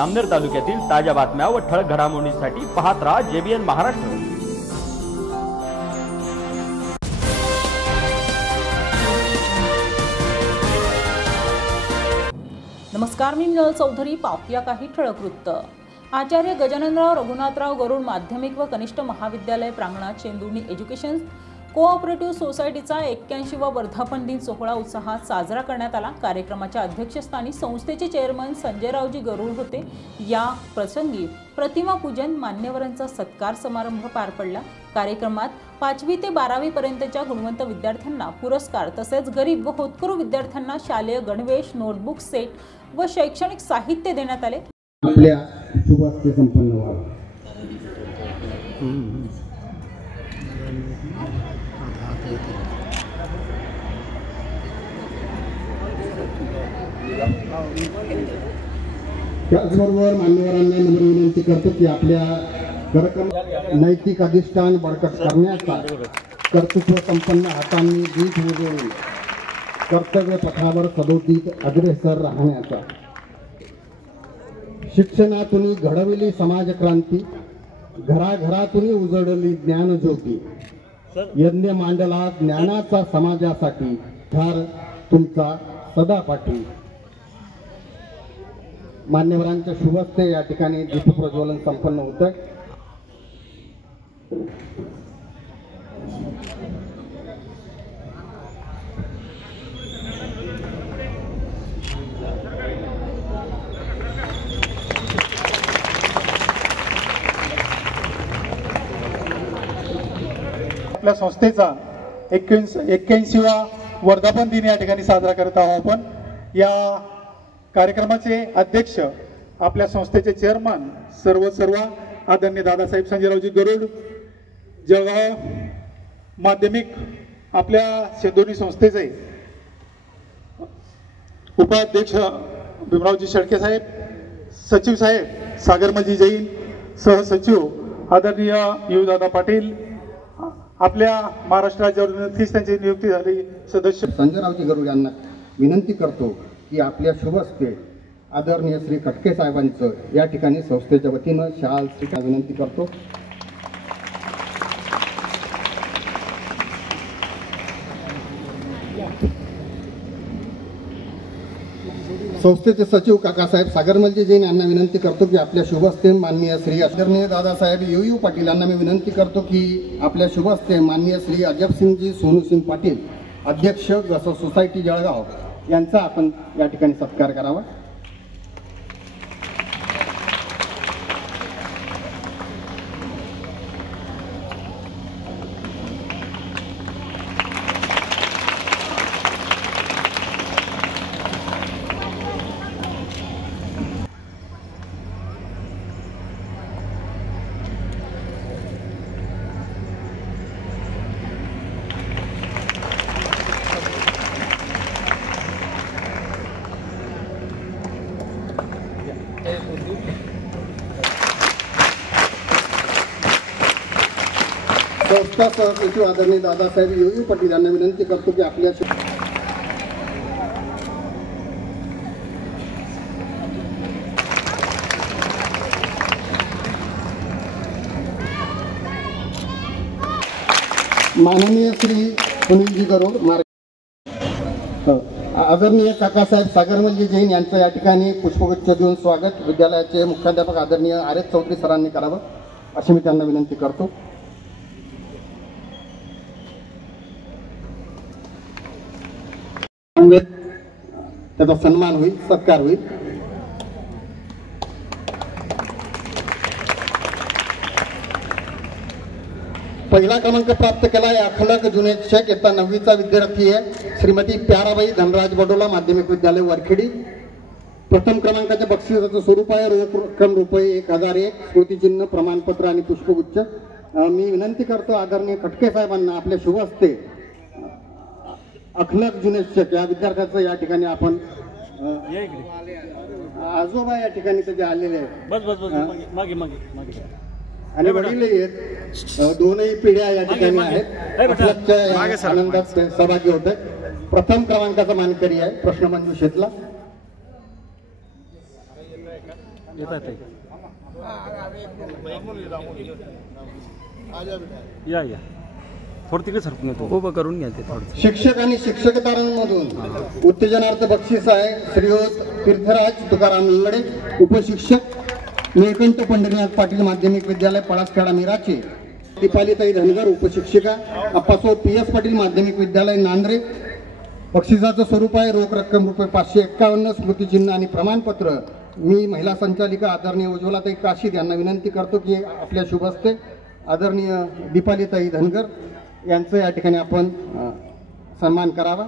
अमनेर तालुक्यातील ताज्या बातम्या व ठळक घडामोडींसाठी पाहत राहा JBN महाराष्ट्र। नमस्कार, मी मिनल चौधरी। पाहूया काही ठळक वृत्त। आचार्य गजाननराव रघुनाथराव गरुड माध्यमिक व कनिष्ठ महाविद्यालय प्रांगणात चेंदुर्णी एज्युकेशन कोऑपरेटिव्ह सोसायटीचा 81वा वर्धापन दिन सोहळा उत्साहात साजरा करण्यात आला। कार्यक्रमाच्या अध्यक्षस्थानी संस्थेचे चेअरमन संजयरावजी गरुड होते। या प्रसंगी प्रतिमा पूजन, मान्यवरांचा सत्कार समारंभ पार पडला। कार्यक्रमात 5वी ते 12वी पर्यंतच्या गुणवंत विद्यार्थ्यांना पुरस्कार तसेच गरीब व होतकरू विद्यार्थ्यांना शालेय गणवेश, नोटबुक सेट व शैक्षणिक साहित्य देण्यात आले। आपल्या शुभास्ते संपन्न व्हावा। त्याचबरोबर मान्यवरांना नम्र विनंती करतो की आपल्या कार्यक्रम नैतिक अधिष्ठान बळकट करण्याचा कर्तृत्व संपन्न हातांनी दीप उजळून कर्तव्य पथावर सदोदित अग्रेसर राहण्याचा, शिक्षणातून घडविली समाजक्रांती, घराघरातून उजळली ज्ञानज्योती, यज्ञ मांडला ज्ञानाचा समाजासाठी, फार तुमचा सदा पाठी। मान्यवरांच्या शुभहस्ते या ठिकाणी दीपप्रज्वलन संपन्न होतं। आपल्या संस्थेचा 81वा वर्धापन दिन या ठिकाणी साजरा करत आहोत आपण। या कार्यक्रमाचे अध्यक्ष आपल्या संस्थेचे चेअरमन सर्व आदरणीय दादासाहेब संजयरावजी गरुड, जळगाव माध्यमिक आपल्या चेंदुर्णी संस्थेचे उपाध्यक्ष भीमरावजी शेळके साहेब, सचिव साहेब सागरमजी जैन, सहसचिव आदरणीय युदादा पाटील, आपल्या महाराष्ट्र राज्यावर त्यांची नियुक्ती झाली सदस्य संजयरावजी गरुड यांना विनंती करतो की आपल्या शुभ हस्ते आदरणीय श्री खटके साहेबांचं या ठिकाणी संस्थेच्या वतीनं शाल स्वीकार विनंती करतो। संस्थेचे सचिव काकासाहेब सागरमलजी जैन यांना विनंती करतो की आपल्या शुभ हस्ते माननीय श्री आदरणीय दादासाहेब यू पाटील यांना मी विनंती करतो की आपल्या शुभ हस्ते माननीय श्री अजबसिंगजी सोनूसिंग पाटील, अध्यक्ष सोसायटी जळगाव यांचा आपण या ठिकाणी सत्कार करावा। संस्था सहसचिव आदरणीय दादासाहेब यू पाटील यांना विनंती करतो की आपल्या माननीय श्री सुनीलजी गरुड, आदरणीय काकासाहेब सागरमलजी जैन यांचं या ठिकाणी पुष्पगुच्छ देऊन स्वागत विद्यालयाचे मुख्याध्यापक आदरणीय RS चौधरी सरांनी करावं अशी मी त्यांना विनंती करतो। त्याचा सन्मान होईल, सत्कार होईल। पहिला क्रमांक प्राप्त केला आहे अखलाक जुनेद शेख, इयत्ता 9वीचा विद्यार्थी आहे श्रीमती प्याराबाई धनराज बडोला, माध्यमिक विद्यालय वरखेडी। प्रथम क्रमांकाच्या बक्षिसाचं स्वरूप आहे रोख रक्कम ₹1001, स्मृतिचिन्ह, प्रमाणपत्र आणि पुष्पगुच्छ। मी विनंती करतो आदरणीय खटके साहेबांना आपल्या शुभ हस्ते अखलाक जुनेद शेख या विद्यार्थ्याचं या ठिकाणी आपण आजोबा या ठिकाणी त्याचे आलेले आहेत। बस बस बस मागे मागे मागे आणि वडीलही आहेत, दोनही पिढ्या या ठिकाणी आहेत। आनंदात सहभागी होत आहे। प्रथम क्रमांकाचा मानकरी आहे प्रश्नमंजुषेतला या या थोडं तिकडे सरकून येतो उभं करून घ्या ते थोडं. शिक्षक आणि शिक्षकेतरांमधून उत्तेजनार्थ बक्षीस आहे श्रीयुत तीर्थराज तुकाराम इंगडे, उपशिक्षक निळकंठ पंढरीनाथ पाटील माध्यमिक विद्यालय पळासखेडा मिराचे. दीपालीताई धनगर, उपशिक्षिका अप्पासाहेब PS पाटील माध्यमिक विद्यालय नांद्रे. बक्षिसाचं स्वरूप आहे रोख रक्कम ₹551, स्मृतिचिन्ह आणि प्रमाणपत्र. मी महिला संचालिका आदरणीय उज्ज्वलाताई काशीद यांना विनंती करतो की आपल्या शुभ हस्ते आदरणीय दीपालीताई धनगर यांचं या ठिकाणी आपण सन्मान करावा.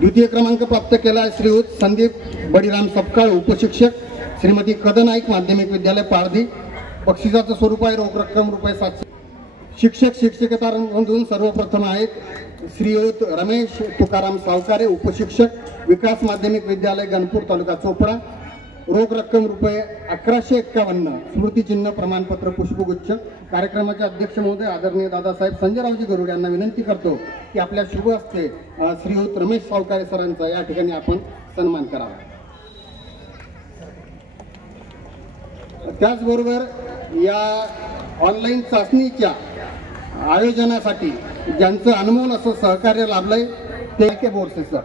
द्वितीय क्रमांक प्राप्त केला आहे श्रीयुत संदीप बडीराम सपकाळ, उपशिक्षक श्रीमती कदनाईक माध्यमिक विद्यालय पारधी. बक्षिसाचं स्वरूप आहे रोख रक्कम ₹700. शिक्षक शिक्षकेतरांमधून सर्वप्रथम आहेत श्रीयुत रमेश तुकाराम सावकारे, उपशिक्षक विकास माध्यमिक विद्यालय गणपूर तालुका चोपडा. रोख रक्कम ₹1151, स्मृतिचिन्ह प्रमाणपत्र पुष्पगुच्छ. कार्यक्रमाचे अध्यक्ष महोदय आदरणीय दादासाहेब संजयरावजी गरुड यांना विनंती करतो की आपल्या शुभ हस्ते श्रीयुत रमेश सावकारे सरांचा या ठिकाणी आपण सन्मान करावा. त्याचबरोबर या ऑनलाईन चाचणीच्या आयोजनासाठी ज्यांचं अनमोल असं सहकार्य लाभलंय ते के बोरसे सर.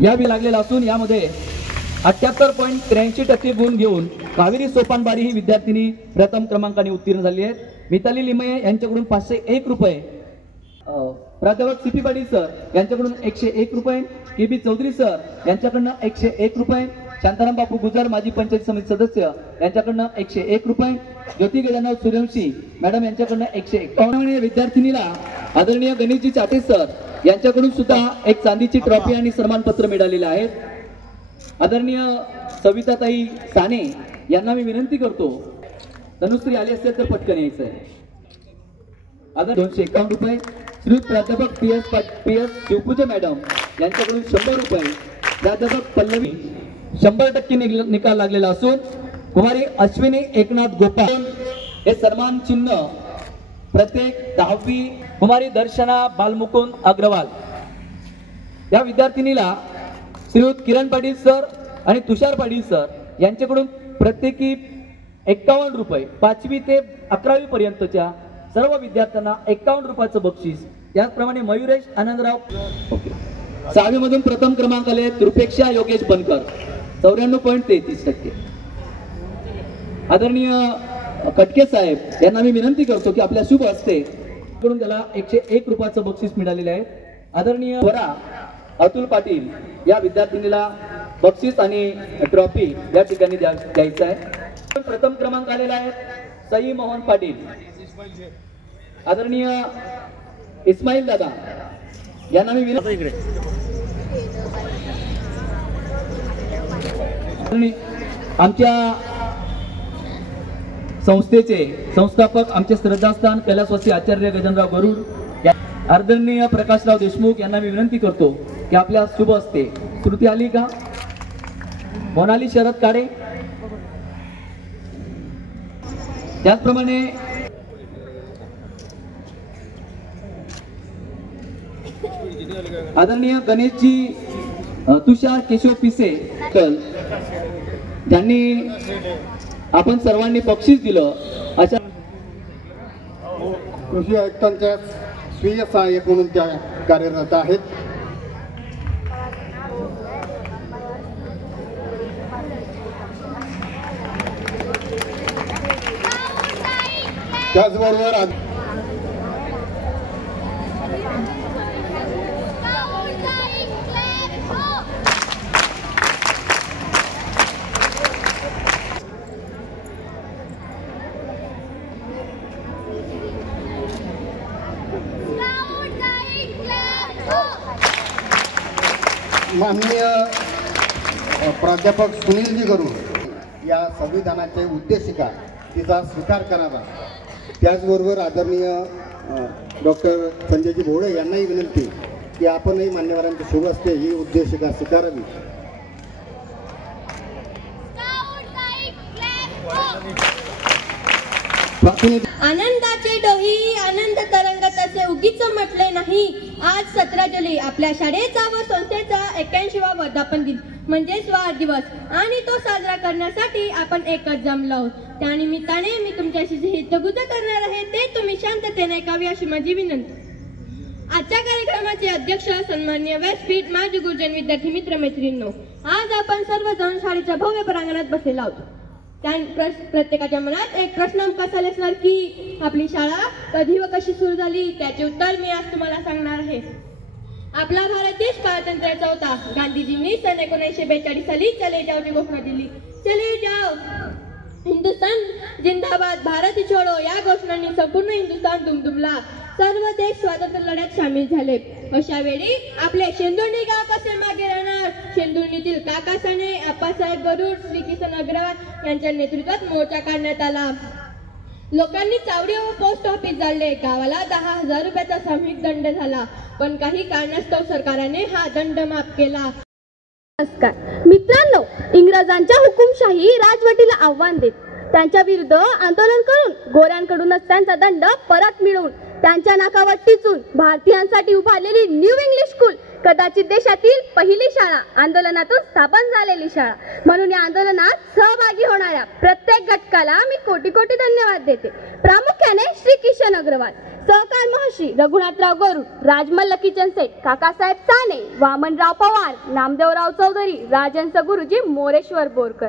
यावी लागलेला असून यामध्ये 78.83% गुण घेऊन कावेरी सोपानबारी ही विद्यार्थिनी प्रथम क्रमांकाने उत्तीर्ण झाली आहे. मिताली लिमये यांच्याकडून ₹501, प्राध्यापक CP पाटील सर यांच्याकडून ₹101, KB चौधरी सर यांच्याकडनं ₹101, शांताराम बापू गुजर माजी पंचायत समिती सदस्य यांच्याकडनं ₹101, ज्योती गजानन सूर्यवंशी मॅडम यांच्याकडनं ₹101. विद्यार्थिनीला आदरणीय गणेशजी चाटे सर यांच्याकडून सुद्धा एक चांदीची ट्रॉफी आणि सन्मानपत्र मिळालेलं आहे. आदरणीय सविताताई साने यांना मी विनंती करतो, तनुश्री आली असेल तर पटकन यायचं आहे. आता ₹251. श्री प्राध्यापक PS शिवपूजे मॅडम यांच्याकडून ₹100. प्राध्यापक पल्लवी 100% निकाल लागलेला असून कुमारी अश्विनी एकनाथ गोपाल हे सन्मान चिन्ह प्रत्येक 10वी. कुमारी दर्शना बालमुकुंद अग्रवाल या विद्यार्थिनीला श्रीयुत किरण पाटील सर आणि तुषार पाटील सर यांच्याकडून प्रत्येकी ₹51. 5वी ते 11वी पर्यंतच्या सर्व विद्यार्थ्यांना ₹51 बक्षीस. त्याचप्रमाणे मयुरेश आनंदराव 6वी मधून प्रथम क्रमांक आले रुपेक्षा योगेश बनकर 94.33%. आदरणीय कटके साहेब यांना मी विनंती करतो की आपल्या शुभ हस्ते करून त्याला ₹101 बक्षीस मिळालेले आहे. आदरणीय वरा अतुल पाटील या विद्यार्थिनीला बक्षीस आणि ट्रॉफी या ठिकाणी द्यायचं आहे. प्रथम क्रमांक आलेला आहे सई मोहन पाटील. आदरणीय इस्माईल दादा यांना मी विनंती आमच्या संस्थेचे संस्थापक आमचे श्रद्धास्थान कैलासवासी आचार्य गजाननराव गरुड, आदरणीय प्रकाशराव देशमुख यांना मी विनंती करतो की आपल्या शुभ हस्ते श्रुती आली का, मोनाली शरद काळे, त्याचप्रमाणे आदरणीय गणेशजी तुषार केशव पिसे ज्यांनी आपण सर्वांनी बक्षीस दिलं अशा कृषी आयुक्तांच्या स्वीय सहाय्यक म्हणून त्या कार्यरत आहेत. त्याचबरोबर माननीय प्राध्यापक सुनीलजी गरुड या संविधानाचे उद्देशिका तिचा स्वीकार करावा. त्याचबरोबर आदरणीय डॉक्टर संजयजी भोळे यांनाही विनंती की आपणही मान्यवरांच्या शुभ हस्ते ही उद्देशिका स्वीकारावी. आनंदाचे डोही आनंद तरंगत असे उगीच म्हटले नाही. आज 17 जुलै आपल्या शाळेचा व संस्थेचा 81वा वर्धापन दिन म्हणजेच वाढदिवस आणि तो साजरा करण्यासाठी आपण एकच जमलो आहोत. त्यानिमित्ताने मी तुमच्याशी जे हितगुज करणार आहे ते तुम्ही शांततेने ऐकावे अशी माझी विनंती. आजच्या कार्यक्रमाचे अध्यक्ष सन्माननीय व्यासपीठ माजी गुरुजन विद्यार्थी मित्र मैत्रिणींनो, आज आपण सर्वजण शाळेच्या भव्य प्रांगणात बसलेलो आहोत. प्रत्येकाच्या मनात एक प्रश्न हमखास असणार की आपली शाळा कधी व कशी सुरू झाली. त्याचे उत्तर मी आज तुम्हाला सांगणार आहे. आपला भारत देश स्वातंत्र्याचा होता. गांधीजींनी सन 1942 साली चले जाओची घोषणा दिली. चले जाओ हिंदुस्तान जिंदाबाद, भारत छोडो या घोषणांनी संपूर्ण हिंदुस्तान दुमदुमला. सर्व देश स्वातंत्र्य लढ्यात सामील झाले. अशा वेळी आपले शेंदुर्णी गाव कसे मागे राहणार. शेंदुर्णीतील काका साने, आप्पासाहेब गरुड, श्री किसन अग्रवाल यांच्या नेतृत्वात मोर्चा काढण्यात आला. लोकांनी चावडी व पोस्ट ऑफिस जाळले. गावाला 10,000 रुपयाचा सामूहिक दंड झाला. पण काही कारणास्तव सरकारने हा दंड माफ केला. नमस्कार मित्रांनो, इंग्रजांच्या हुकुमशाही राजवटीला आव्हान देत त्यांच्या विरुद्ध आंदोलन करून गोऱ्यांकडूनच त्यांचा दंड परत मिळवून त्यांच्या नाकावर टिचून भारतीयांसाठी उभारलेली न्यू इंग्लिश स्कूल कदाचित देशातील पहिली शाळा, आंदोलनातून स्थापन झालेली शाळा. म्हणून या आंदोलनात सहभागी होणाऱ्या प्रत्येक घटकाला मी कोटी कोटी धन्यवाद देते. प्रामुख्याने श्री किशन अग्रवाल, सहकार महर्षी रघुनाथराव गरुड, राजमल्ल किचन सेठ, काकासाहेब साने, वामनराव पवार, नामदेवराव चौधरी, राजहंस गुरुजी, मोरेश्वर बोरकर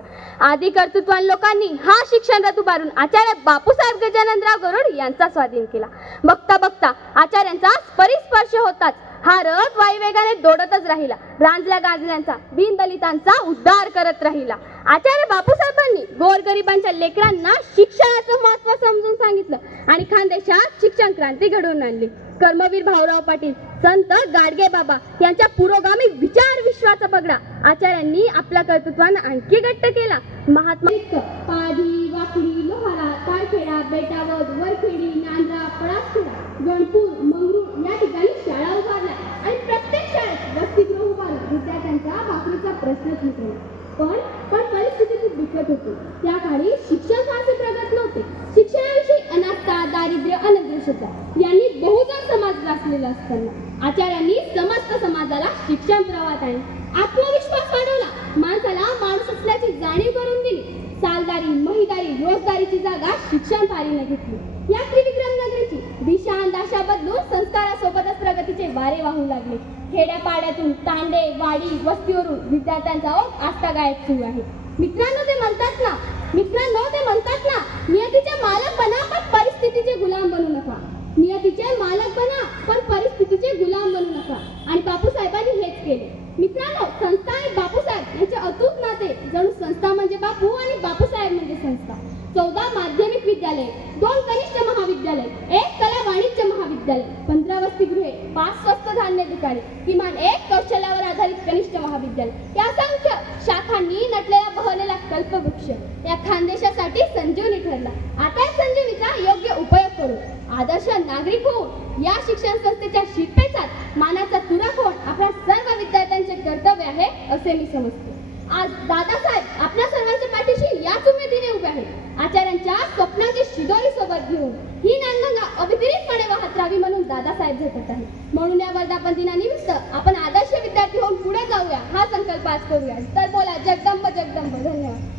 आदी कर्तृत्वान लोकांनी हा शिक्षण रथ उभारून आचार्य बापूसाहेब गजाननराव गरुड यांचा स्वाधीन केला. बघता बघता आचार्यांचा परिस्पर्श होताच हा रथ वायुवेगाने दौडतच राहिला. रांजल्या गाजल्यांचा, दीनदलितांचा उद्धार करत राहिला. आचार्य बापूसाहेबांनी गोरगरिबांच्या लेकरांना शिक्षणाचं महत्त्व समजून सांगितलं आणि खानदेशात शिक्षण क्रांती घडवून आणली. कर्मवीर भाऊराव पाटील, संत गाडगे बाबा यांच्या पुरोगामी विचार विश्वाचा पगडा आचार्यांनी आपल्या कर्तृत्वानं आणखी घट्ट केला. महात्मा पाडी, वाकडी, लोहारा, ताळखेडा, बेटावद, वरखेडी, नांद्रा, पळासखेडा, गणपूर, मंगरूळ या ठिकाणी शाळा उभारल्या आणि प्रत्येक शाळेत वसतिगृह उभारलं. विद्यार्थ्यांचा भाकरीचा प्रश्नच मिटला. पण परिस्थिती खूप बिकट होती. त्या काळी शिक्षण फारसे प्रगत नव्हते. शिक्षणाविषयी अनास्था, दारिद्र्य, अनग्रसता यांनी बहुजन समाज ग्रासलेला असताना आचार्यांनी समस्त समाजाला शिक्षण प्रवाहात आणले. आत्मविश्वास वाढवला. माणसाला माणूस असल्याची जाणीव करून दिली. सालदारी, महिदारी, रोजदारीची जागा शिक्षण पारीने घेतली. या त्रिविक्रम नगरीची दिशा आणि दशा बदलून संस्कारासोबतच प्रगतीचे वारे वाहू लागले. खेड्यापाड्यातून तांडे, वाडी, वस्तीवरून विद्यार्थ्यांचा ओघ आस्थागायत सुरू आहे. मित्रांनो ते म्हणतात ना, नियतीचे मालक बना पण परिस्थितीचे गुलाम बनू नका. नियतीचे मालक बना पण परिस्थितीचे गुलाम बनू नका. आणि बापूसाहेबांनी हेच केले. मित्रांनो, संस्था आणि बापूसाहेब यांचे अतूट नाते. जणू संस्था म्हणजे बापू आणि बापूसाहेब म्हणजे संस्था. 14 माध्यमिक विद्यालय, 2 कनिष्ठ महाविद्यालय, 1 कला वाणिज्य महाविद्यालय, 15 वसतिगृहे, 5 स्वस्त धान्य दुकाने, किमान 1 कौशल्यावर आधारित कनिष्ठ महाविद्यालय. या असंख्य शाखांनी नटलेला बहरलेला कल्पवृक्ष या खानदेशासाठी संजीवनी ठरला. आता या संजीवनीचा योग्य उपयोग करून आदर्श नागरिक होऊन या शिक्षण संस्थेच्या शिरपेचात मानाचा तुरा होऊन आपल्या सर्व विद्यार्थ्यांचे कर्तव्य आहे असे मी समजते. आज दादासाहेब आपल्या सर्वांच्या पाठीशी याच उमेदीने उभे आहेत. आचार्यांच्या स्वप्नाची शिदोरी सोबत घेऊन ही ज्ञानगंगा अविरतपणे वाहत राहावी म्हणून दादासाहेब झटत आहेत. म्हणून या वर्धापन दिनानिमित्त आपण आदर्श विद्यार्थी होऊन पुढे जाऊया हा संकल्प आज करूया. तर बोला जगदंब जगदंब. धन्यवाद.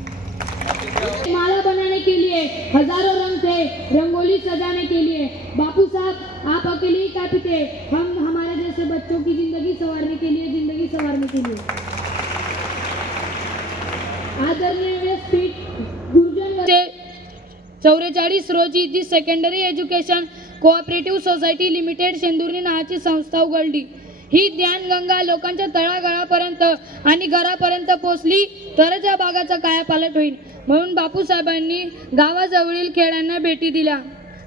माला बनाने के लिए हजारों रंग थे, रंगोली सजाने के लिए बापू साहब आप अकेले ही काफी थे. हम हमारे जैसे बच्चों की जिंदगी संवारने के लिए आदरणीय व्यासपीठ गुरुजन 44 रोजी the secondary education cooperative society limited Shendurni नावाची संस्था उघडली. ही ज्ञानगंगा लोकांच्या तळागाळापर्यंत आणि घरापर्यंत पोहोचली तरच या भागाचा कायापालट होईल. म्हणून बापूसाहेबांनी गावाजवळील खेड्यांना भेटी दिल्या,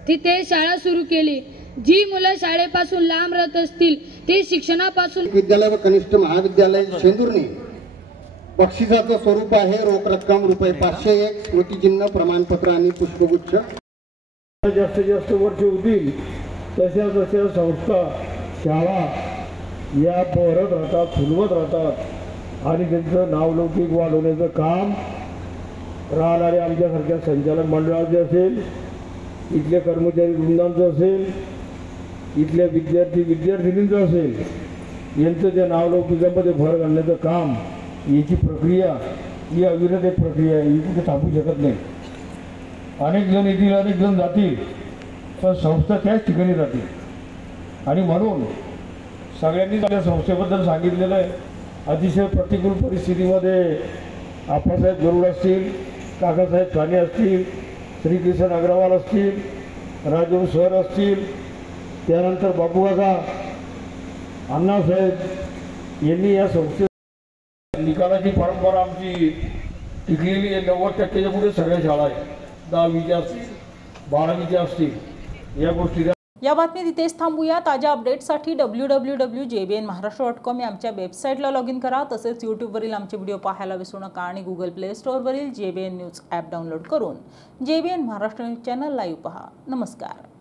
तिथे शाळा सुरू केली. जी मुलं शाळेपासून लांब राहत असतील ते शिक्षणापासून विद्यालय व कनिष्ठ महाविद्यालय शेंदुर्णी बक्षिसाचं स्वरूप आहे रोख रक्कम ₹501, स्मृतिचिन्ह, प्रमाणपत्र आणि पुष्पगुच्छ. जास्तीत जास्त वर्ष होतील तशा संस्था, शाळा या बहरत राहतात, फुलवत राहतात आणि त्यांचं नावलौकिक वाढवण्याचं काम राहणारे आमच्यासारख्या संचालक मंडळाचे असेल, इथल्या कर्मचारी वृंदांचं असेल, इथल्या विद्यार्थिनींचं असेल, यांचं त्या नावलौकिकामध्ये भर घालण्याचं काम, याची प्रक्रिया ही अविरत एक प्रक्रिया आहे, ही कुठे थांबू शकत नाही. अनेक जण येतील, अनेक जण जातील, पण संस्था त्याच ठिकाणी जातील. आणि म्हणून सगळ्यांनी त्या संस्थेबद्दल सांगितलेलं आहे. अतिशय प्रतिकूल परिस्थितीमध्ये आप्पासाहेब गरुड असतील, काकासाहेब साने असतील, श्रीकृष्ण अग्रवाल असतील, राजू सर असतील, त्यानंतर बापू काका, अण्णासाहेब यांनी या संस्थे निकालाची परंपरा आमची टिकलेली आहे. 90% पुढे सगळ्या शाळा आहेत, 10वीच्या असतील, 12वीच्या असतील. या गोष्टी या बातमीत इथेच थांबूया. ताज्या अपडेट्ससाठी www.jbnmaharashtra.com या आमच्या वेबसाईटला लॉग इन करा. तसेच यूट्यूबवरील आमचे व्हिडिओ पाहायला विसरू नका आणि गुगल प्ले स्टोअरवरील JBN न्यूज ॲप डाउनलोड करून JBN Maharashtra news channel live पहा. नमस्कार.